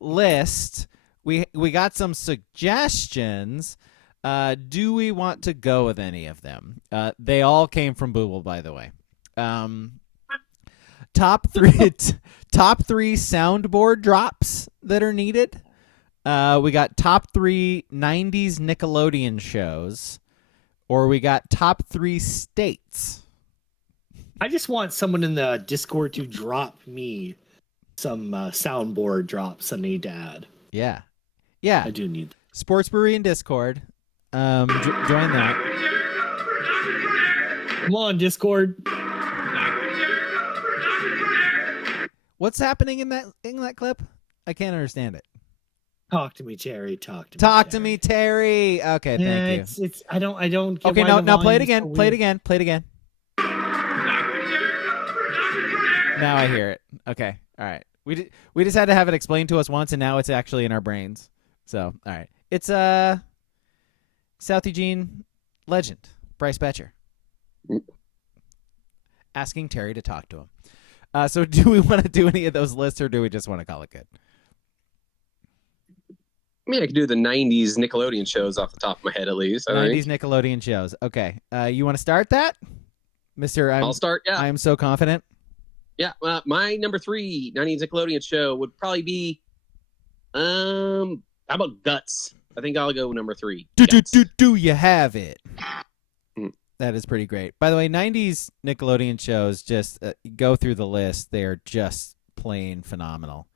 list. We got some suggestions. Do we want to go with any of them? They all came from Booble, by the way. Top three soundboard drops that are needed. We got top 3 90s Nickelodeon shows, or we got top 3 states. I just want someone in the Discord to drop me some soundboard drops I need to add. Yeah. I do need that. Sports Brewery and Discord. Join that. Come on, Discord. What's happening in that clip? I can't understand it. Talk to me, Terry. Talk to me, Terry. Okay, thank you. It's I don't get okay, why now play it volume's again. so Play it weird. again. Play it again. Now I hear it. Okay. All right. We just had to have it explained to us once, and now it's actually in our brains. So, all right. It's South Eugene legend, Bryce Betcher, asking Terry to talk to him. So do we want to do any of those lists, or do we just want to call it good? I mean, I could do the 90s Nickelodeon shows off the top of my head, at least. 90s Nickelodeon shows. Okay. You want to start that? Mr. I'll start, yeah. I am so confident. Yeah, my number 3 90s Nickelodeon show would probably be, how about Guts? I think I'll go number 3. Do you have it? That is pretty great. By the way, 90s Nickelodeon shows, just go through the list. They are just plain phenomenal.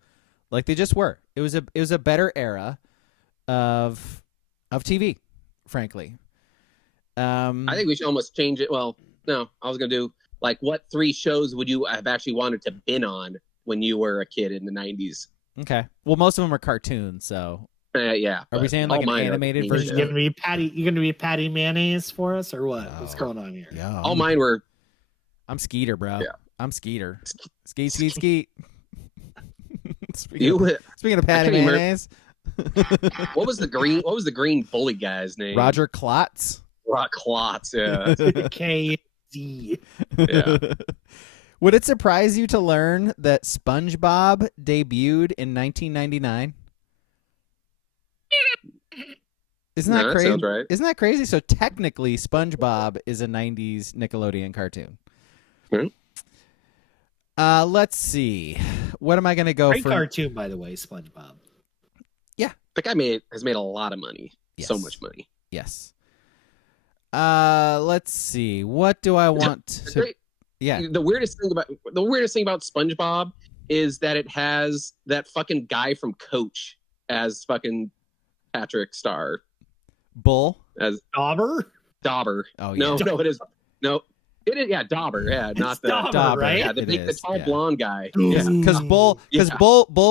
Like they just were. It was a better era of TV, frankly. I think we should almost change it. Well, no, I was going to do, like, what 3 shows would you have actually wanted to bin on when you were a kid in the 90s? Okay. Well, most of them are cartoons, so. Yeah. Are we saying like an animated version? You gonna be Patty Mayonnaise for us, or what? What's going on here? Yeah, all mine were. I'm Skeeter, bro. Yeah. I'm Skeeter. Skeet. Speaking of Patty Mayonnaise. What was the green bully guy's name? Roger Klotz. Klotz, yeah. KZ. Yeah. Would it surprise you to learn that SpongeBob debuted in 1999? Isn't that crazy? Sounds right. Isn't that crazy? So technically, SpongeBob is a 90s Nickelodeon cartoon. Let's see. What am I going to go Great for? cartoon, by the way, SpongeBob. Yeah. The guy has made a lot of money. Yes. So much money. Yes. Let's see. What do I want to? Yeah. The weirdest thing about SpongeBob is that it has that fucking guy from Coach as fucking Patrick Star. Bull As Dauber. Oh yeah. No, it is. No, it is. Yeah, Dauber. Yeah, not the Dauber, right? Yeah, the tall blonde guy. Yeah, because Bull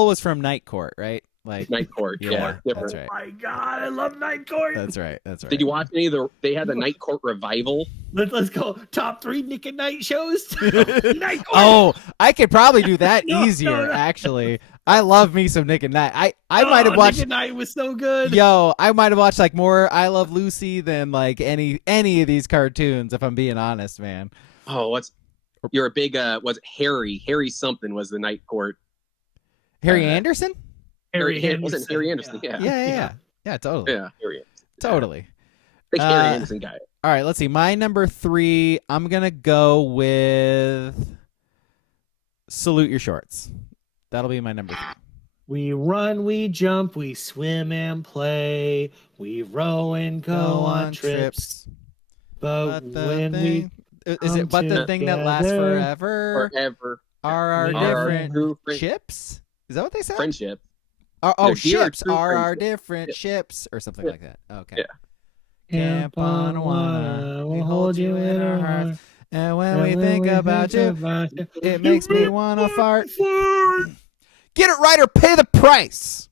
was from Night Court, right? Like Night Court. Yeah, that's right. Oh my god, I love Night Court. That's right. Did you watch any of they had the Night Court revival? Let's go. Top 3 Nick and Night shows. Night Court. Oh, I could probably do that easier. Actually, I love me some Nick and Night. I might have watched. Nick and Night was so good. Yo, I might have watched like more I Love Lucy than like any of these cartoons. If I'm being honest, man. Oh, you're a big was it Harry something was the Night Court. Harry Anderson. Wasn't Harry Anderson? Yeah, totally. Yeah, Harry Anderson. Totally. Big Harry Anderson guy. All right, let's see. My number 3, I'm going to go with Salute Your Shorts. That'll be my number 3. We run, we jump, we swim and play. We row and go on trips. But when we is it but the thing that lasts forever? Forever. Are our different ships? Is that what they said? Friendship. Ships are our different ships or something like that. Okay. Yeah. Camp on Awana, we hold you in our hearts. And when we think about you, it makes me want to fart. Get it right or pay the price.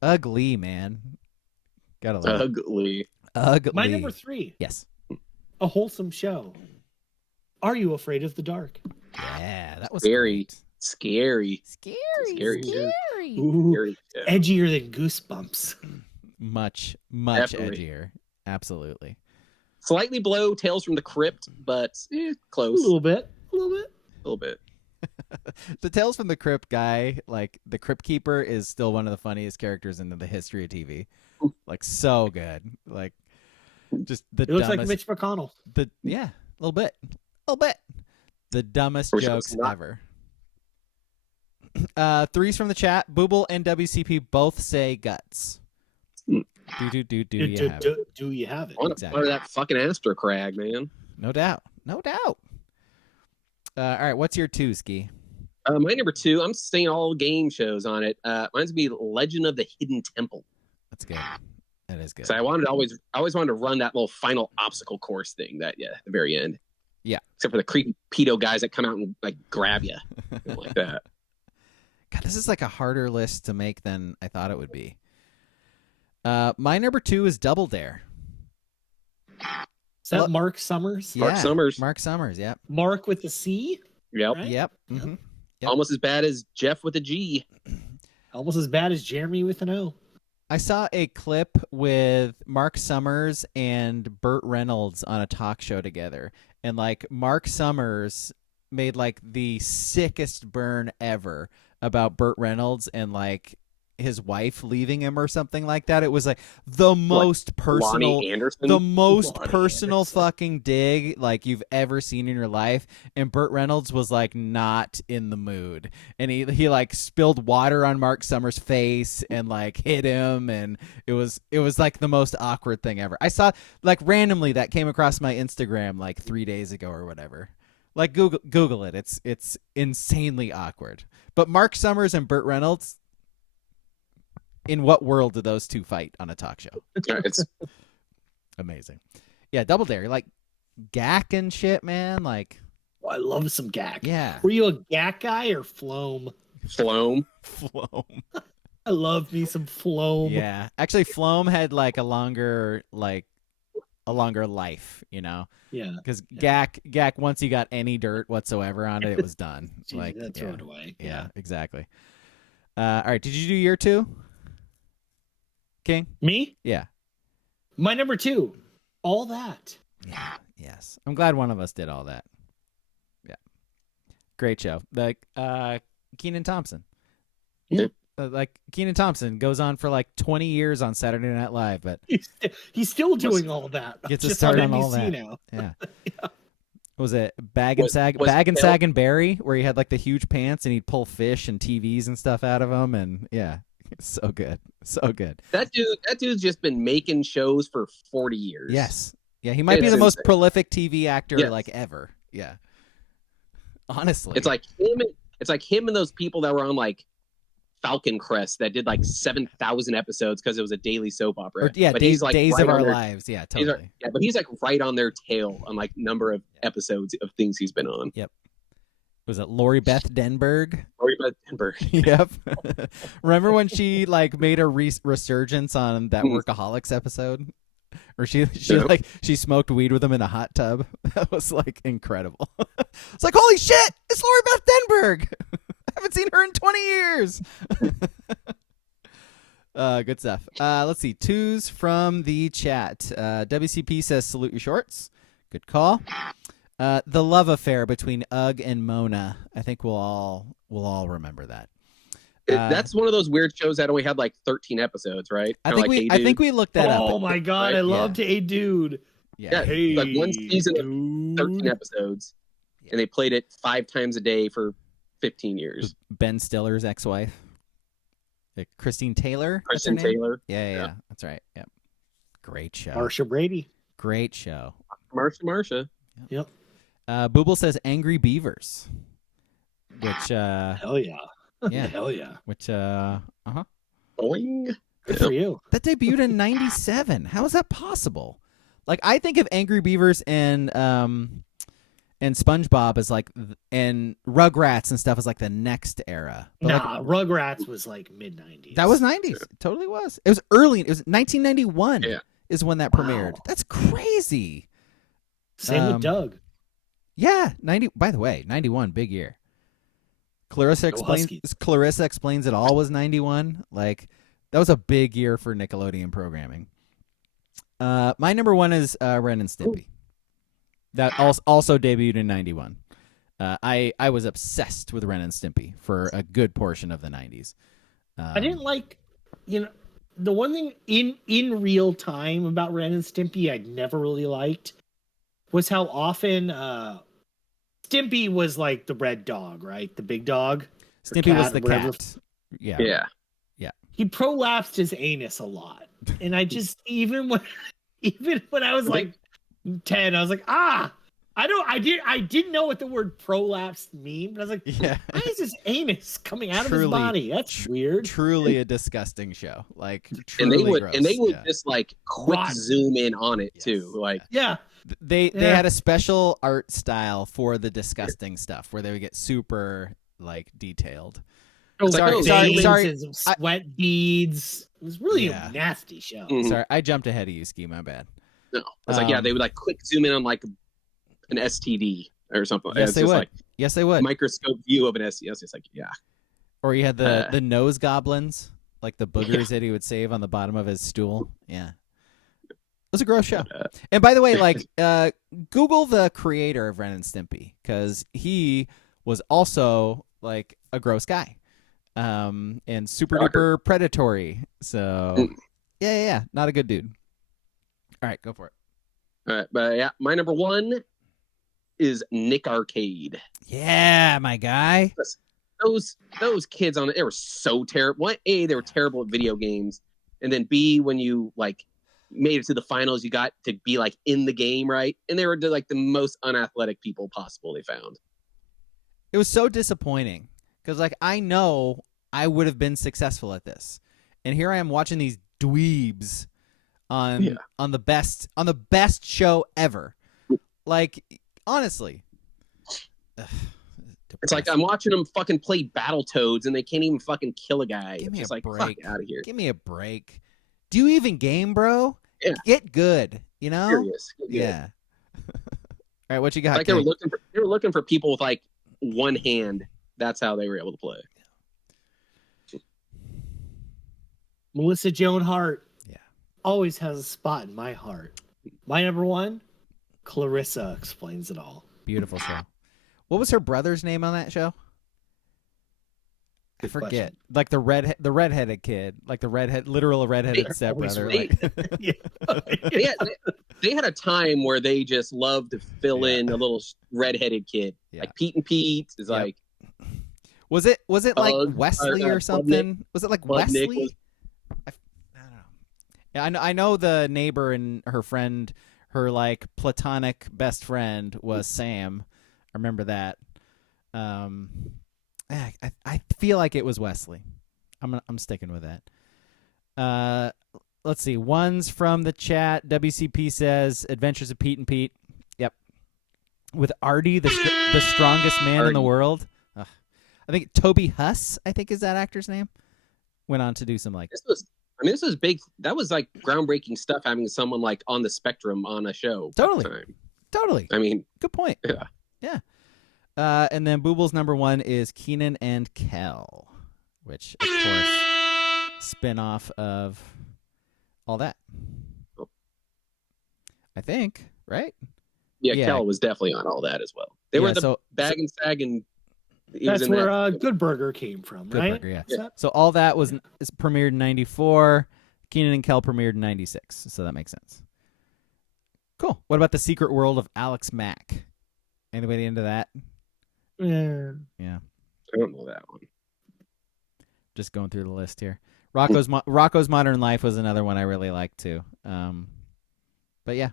Ugly, man. Gotta love Ugly. Ugly. My number 3. Yes. A wholesome show. Are you afraid of the dark? Yeah, that was very great. Scary. Scary. Ooh, Scary. Yeah. edgier than Goosebumps. Much Definitely. edgier. Absolutely. Slightly below Tales from the Crypt, but close. A little bit. A little bit. The Tales from the Crypt guy, like the Crypt Keeper, is still one of the funniest characters in the history of TV. Like so good. Like just the It looks dumbest. like Mitch McConnell. A little bit. The dumbest jokes ever. Threes from the chat. Booble and WCP both say guts. Do you have it? Do you have it? Exactly. Part of that fucking Astro Crag, man. No doubt. All right, what's your 2, Ski? My number 2, I'm staying all game shows on it. Mine's gonna be Legend of the Hidden Temple. That's good. That is good. So I always wanted to run that little final obstacle course thing at the very end. Yeah. Except for the creepy pedo guys that come out and like grab you like that. God, this is like a harder list to make than I thought it would be. My number 2 is Double Dare. Is that Mark Summers? Yeah, Mark Summers, yep. Mark with the C? Yep. Right? Yep. Mm-hmm. Yep. Almost as bad as Jeff with a G. Almost as bad as Jeremy with an O. I saw a clip with Mark Summers and Burt Reynolds on a talk show together. And like Mark Summers made like the sickest burn ever about Burt Reynolds and like his wife leaving him or something like that. It was like the most personal, fucking dig like you've ever seen in your life. And Burt Reynolds was like not in the mood, and he like spilled water on Mark Summers' face and like hit him, and it was like the most awkward thing ever. I saw like randomly that came across my Instagram like 3 days ago or whatever. Like Google it. It's insanely awkward. But Mark Summers and Burt Reynolds, in what world do those two fight on a talk show? It's amazing. Yeah, Double Dare, like gack and shit, man. Like, oh, I love some gack. Yeah. Were you a gack guy or Floam? Floam. I love me some Floam. Yeah, actually, Floam had like a longer life, you know. Yeah. Because gack, once you got any dirt whatsoever on it, it was done. Jeez, like, throw it away. Yeah, exactly. All right, did you do your 2? King? Me? Yeah. My number 2. All That. Yeah. Yes. I'm glad one of us did all that. Yeah. Great show. Like Kenan Thompson. Yeah. Like Kenan Thompson goes on for like 20 years on Saturday Night Live, but he's still doing all that. Gets a start on all that. Now. Yeah. Yeah. Was it Bag and Sag and Barry, where he had like the huge pants and he'd pull fish and TVs and stuff out of them, and yeah. So good. That dude's just been making shows for 40 years. Yes. Yeah, he might be the most prolific TV actor like ever. Yeah. Honestly. It's like him and those people that were on like Falcon Crest that did like 7,000 episodes because it was a daily soap opera. But he's like Days of Our Lives. Yeah, totally. But he's like right on their tail on like number of episodes of things he's been on. Yep. Was it Lori Beth Denberg? Lori Beth Denberg. Yep. Remember when she like made a resurgence on that Workaholics episode, or she smoked weed with him in a hot tub? That was like incredible. It's like, holy shit! It's Lori Beth Denberg. I haven't seen her in 20 years. Good stuff. Let's see. 2s from the chat. WCP says salute your shorts. Good call. The love affair between Ugg and Mona. I think we'll all remember that. That's one of those weird shows that only had like 13 episodes, right? I think we looked that up. Oh my god, right? I loved Hey Dude. Yeah, hey, like one season of 13 episodes, and they played it 5 times a day for 15 years. Ben Stiller's ex-wife, Christine Taylor. Christine Taylor. Yeah, that's right. Yeah, great show. Marsha Brady. Great show. Marsha. Yep. Booble says Angry Beavers, which hell yeah. Yeah. Hell yeah. Which Boing. Good for you. That debuted in 97. How is that possible? Like, I think of Angry Beavers and SpongeBob as like, and Rugrats and stuff as like the next era. But nah, like, Rugrats was like mid 90s. That was 90s. It totally was. It was early. It was 1991 is when that premiered. That's crazy. Same with Doug. Yeah, 90. By the way, 91, big year. Clarissa Explains It All was 91. Like, that was a big year for Nickelodeon programming. My number 1 is Ren and Stimpy. That also debuted in 91. I was obsessed with Ren and Stimpy for a good portion of the 90s. I didn't like, the one thing in real time about Ren and Stimpy I never really liked was how often Stimpy was like the red dog, right? The big dog. Stimpy was the cat. Yeah. He prolapsed his anus a lot, and I just even when I was like 10, I was like, I didn't know what the word prolapse mean, but I was like, why is his anus coming out of his body? That's weird. Truly a disgusting show. Like, and they would gross. just like quick zoom in on it too. Like, they had a special art style for the disgusting stuff where they would get super like detailed. Sorry. Sweat beads. It was really a nasty show. Mm-hmm. Sorry, I jumped ahead of you, Ski. My bad. No, I was they would like quick zoom in on like an STD or something. Yes, they would. Like yes, they would. Microscope view of an STD. It's like Or you had the nose goblins, like the boogers that he would save on the bottom of his stool. Yeah. It was a gross show. And by the way, like Google the creator of Ren and Stimpy, because he was also like a gross guy. And super duper predatory. So yeah, not a good dude. All right, go for it. All right, but my number one is Nick Arcade. Yeah, my guy. Those kids on it, they were so terrible. A, they were terrible at video games, and then B, when you like made it to the finals, you got to be like in the game, right? And they were like the most unathletic people possible they found. It was so disappointing because like I know I would have been successful at this, and here I am watching these dweebs on the best show ever. Like honestly, it's like I'm watching them fucking play Battletoads and they can't even fucking kill a guy. Give me it's a like break. Fuck out of here. Give me a break. Do you even game, bro? Yeah. Get good. You know? Serious. Yeah. All right, what you got? Like they were looking for people with like one hand. That's how they were able to play. Melissa Joan Hart. Always has a spot in my heart. My number one, Clarissa Explains It All. Beautiful show. What was her brother's name on that show? I forget. Question. Like the redheaded kid, like the redheaded stepbrother. Like... they had a time where they just loved to fill in a little redheaded kid, like Pete and Pete is like. Was it like Wesley or something? Was it like Wesley? I don't know. Yeah, I know the neighbor and her friend, her like platonic best friend was Sam. I remember that. I feel like it was Wesley. I'm sticking with that. Let's see. One's from the chat. WCP says Adventures of Pete and Pete. Yep. With Artie, the strongest man in the world. Ugh. I think Toby Huss, I think is that actor's name. Went on to do some like. This was big. That was like groundbreaking stuff. Having someone like on the spectrum on a show. Totally. I mean, good point. Yeah. And then Booble's number one is Keenan and Kel, which of course spin off of all that. I think, right? Yeah, Kel was definitely on all that as well. They were the Bag and Sag and. That's where Good Burger came from, Good right? Burger, yeah. So all that is premiered in 94. Keenan and Kel premiered in 96. So that makes sense. Cool. What about The Secret World of Alex Mack? Anybody into that? Yeah. I don't know that one. Just going through the list here. Rocco's Modern Life was another one I really liked too. But yeah,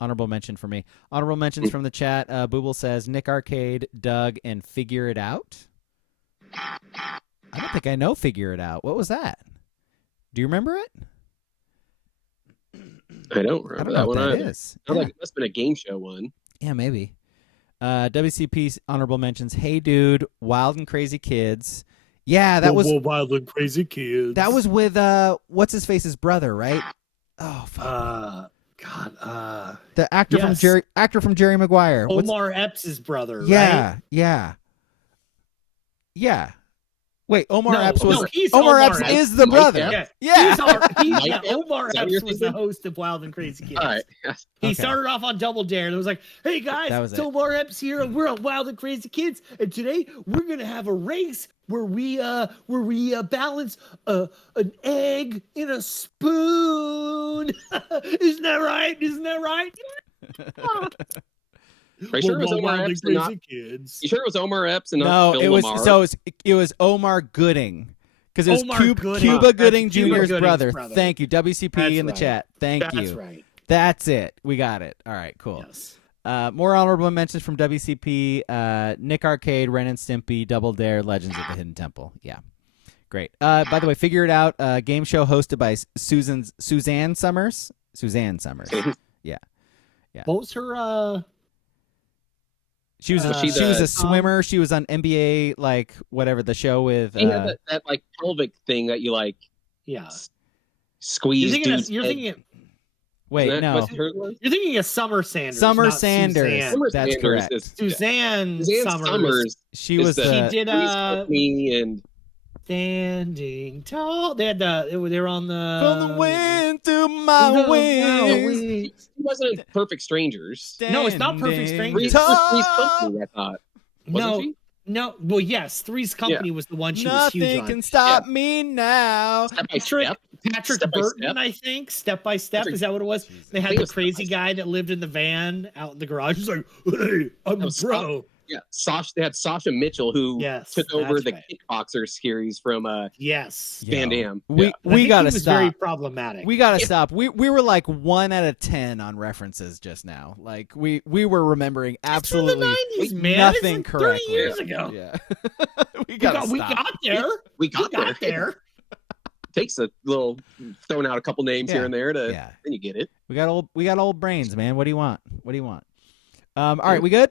honorable mention for me. Honorable mentions from the chat. Booble says Nick Arcade, Doug, and Figure It Out. I don't think I know Figure It Out. What was that? Do you remember it? I don't remember that one either. Is. Like it must have been a game show one. Yeah, maybe. WCP's honorable mentions. Hey, dude, Wild and Crazy Kids. Yeah, that was Wild and Crazy Kids. That was with what's his face's brother, right? Oh, fuck. God. The actor from Jerry Maguire. Omar Epps' brother. Yeah, right? yeah. Wait, Omar Epps he's Omar Epps is the brother. Yeah. Mike Omar Epps? Epps was the host of Wild and Crazy Kids. All right. He started off on Double Dare and it was like, hey guys, it's Omar Epps here and we're on Wild and Crazy Kids. And today we're gonna have a race where we balance an egg in a spoon. Isn't that right? Are you sure it was Omar Epps and not? Kids. You sure it was Omar Epps and not Phil Lamar? It was Omar Gooding. Because it was Cuba Gooding Jr.'s brother. Thank you. WCP in the chat. Thank you. That's right. That's it. We got it. All right, cool. Yes. More honorable mentions from WCP. Nick Arcade, Ren and Stimpy, Double Dare, Legends of the Hidden Temple. Yeah. Great. By the way, Figure It Out, game show hosted by Suzanne Summers. Yeah. What was her She was a swimmer. She was on NBA, like whatever the show with. That like pelvic thing that you like. Yeah. Squeeze. You're thinking. Wait, no. You're thinking of Summer Sanders. Summer Sanders. That's correct. Suzanne Summers. She was She did me and Standing Tall. They were on the From the Wind to My Wings. He wasn't Perfect Strangers. No, it's not Perfect Strangers. Three's Company, I thought. No. Well, yes, Three's Company was the one she was huge on. Nothing can stop me now. Step by Step. Patrick Burton, I think. Step by Step. Is that what it was? They had the crazy guy that lived in the van out in the garage. He's like, hey, I'm a pro. Yeah, they had Sasha Mitchell, who took over the kickboxer series from Van Damme. We gotta stop. Was very problematic. We gotta stop. We were like 1 out of 10 on references just now. Like we were remembering absolutely the 90s, man. nothing like correctly. 30 years ago. Yeah. we got there. We got there. Takes a little throwing out a couple names here and there then you get it. We got old brains, man. What do you want? All right, we good?